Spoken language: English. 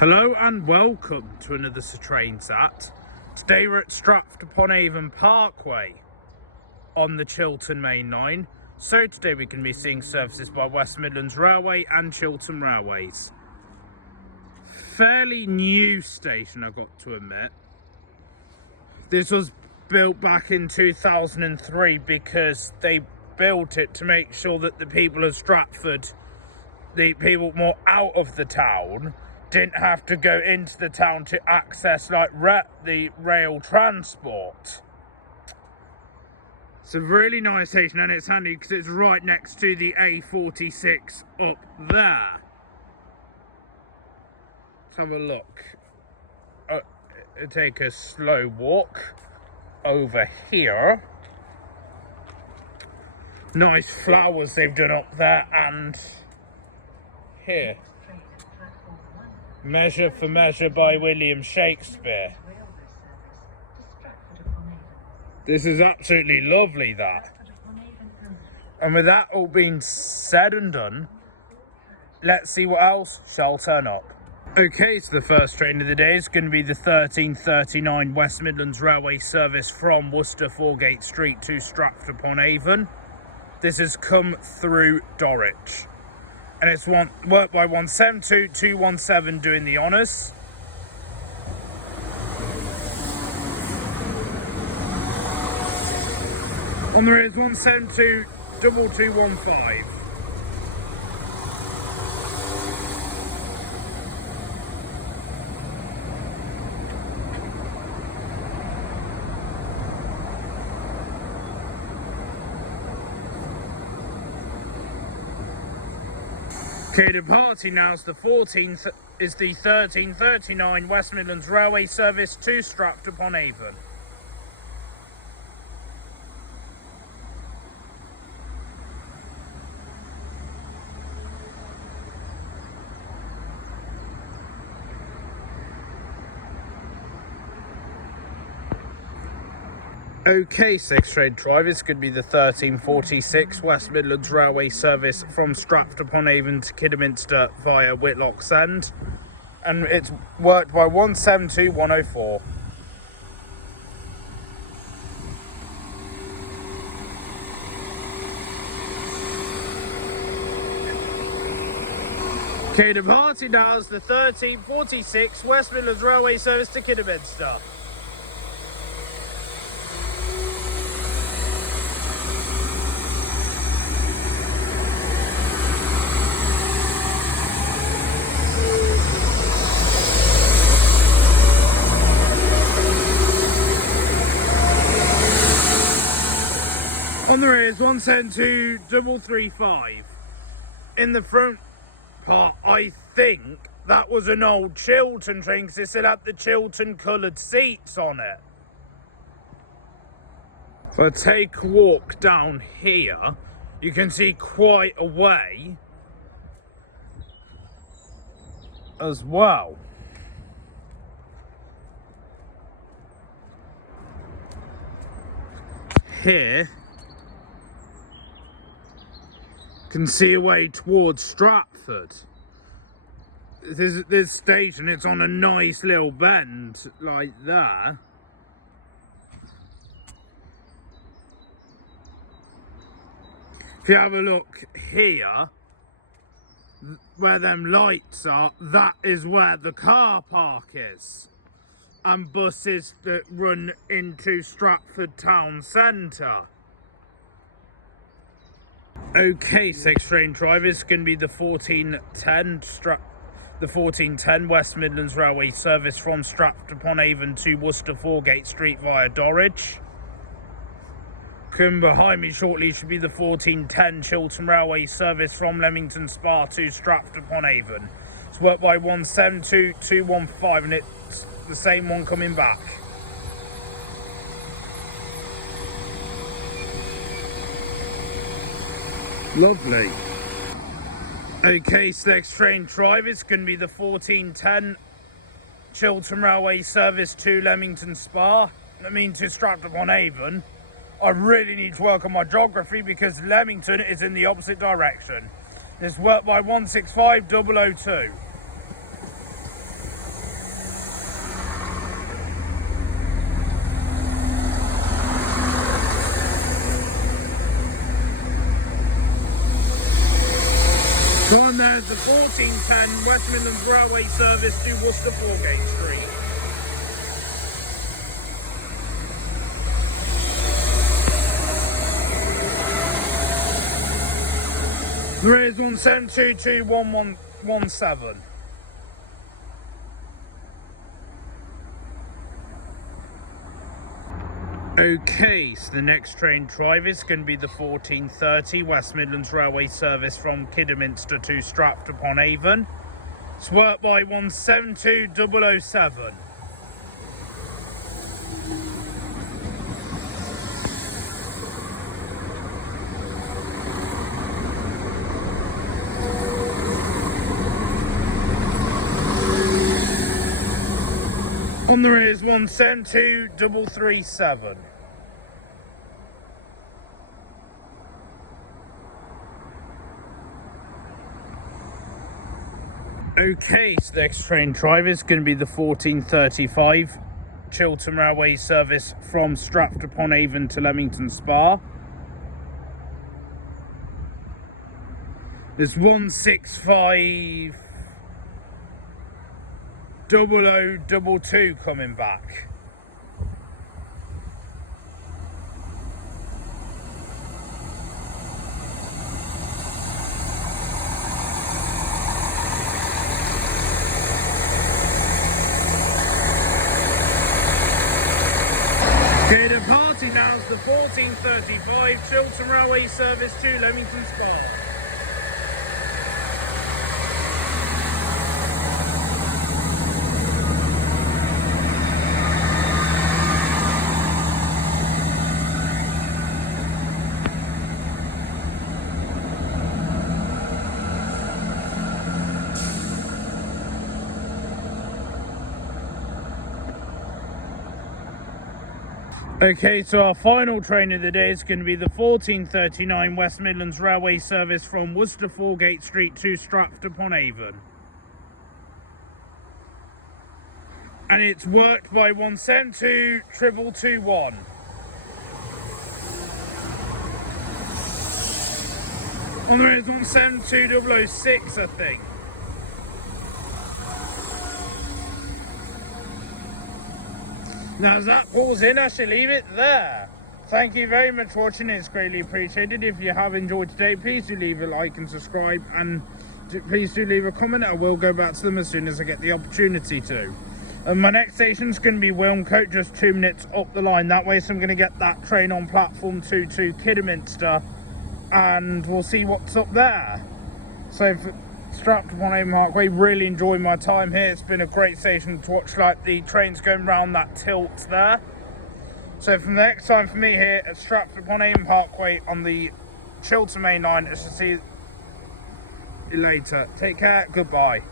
Hello and welcome to another train sat. Today we're at Stratford upon Avon Parkway on the Chiltern Main Line. So today we can be seeing services by West Midlands Railway and Chiltern Railways. Fairly new station, I've got to admit. This was built back in 2003 because they built it to make sure that the people of Stratford, the people more out of the town, didn't have to go into the town to access like the rail transport. It's a really nice station and it's handy because it's right next to the A46 up there. Let's have a look. Take a slow walk over here. Nice flowers they've done up there, and here. Measure for Measure by William Shakespeare. This is absolutely lovely, that. And with that all being said and done, let's see what else shall turn up. Okay, so the first train of the day is going to be the 1339 West Midlands Railway service from Worcester Foregate Street to Stratford upon Avon. This has come through Dorwich. And it's worked by 172217 doing the honours. On the rear is 1722215. Okay, departing now is the 1339 West Midlands Railway service to Stratford upon Avon. Okay, sixth train drive is going to be the 1346 West Midlands Railway service from Stratford upon Avon to Kidderminster via Whitlock's End, and it's worked by 172104. Okay, departing now is the 1346 West Midlands Railway service to Kidderminster. On the rear is 172335. In the front part, I think that was an old Chiltern train because it still had the Chiltern coloured seats on it. If I take a walk down here, you can see quite a way as well. Here, can see a way towards Stratford. This station, it's on a nice little bend like that. If you have a look here, where them lights are, that is where the car park is, and buses that run into Stratford town centre. Okay, sixth train drive is going to be the 1410 West Midlands Railway service from Stratford upon Avon to Worcester Foregate Street via Dorwich. Coming behind me shortly should be the 1410 Chiltern Railway service from Leamington Spa to Stratford upon Avon. It's worked by 172215 and it's the same one coming back. Lovely. Okay, so next train drive is going to be the 1410 Chiltern Railway service to Leamington Spa. to Stratford upon Avon. I really need to work on my geography because Leamington is in the opposite direction. It's worked by 165002. 1410 West Midlands Railway service to Worcester Foregate Street. There is 17221117. Okay, so the next train drive is going to be the 1430 West Midlands Railway service from Kidderminster to Stratford upon Avon. It's worked by 172007. On the rear is 172337. Okay, so the next train drive is going to be the 1435 Chiltern Railway service from Stratford upon Avon to Leamington Spa. There's 1650022 coming back. Okay, departing now is the 1435 Chiltern Railway service to Leamington Spa. Okay, so our final train of the day is going to be the 1439 West Midlands Railway service from Worcester Foregate Street to Stratford upon Avon. And it's worked by 172221. And there is 172006, I think. Now as that pulls in, I shall leave it there. Thank you very much for watching. It's greatly appreciated. If you have enjoyed today, please do leave a like and subscribe, and please do leave a comment. I will go back to them as soon as I get the opportunity to. And my next station is going to be Wilmcote, just 2 minutes up the line that way, so I'm going to get that train on platform 2 to Kidderminster, and we'll see what's up there. So for Stratford upon Avon Parkway, really enjoying my time here. It's been a great station to watch, like the trains going round that tilt there. So from the next time for me here at Stratford upon Avon Parkway on the Chiltern Main Line, I shall see you later. Take care, goodbye.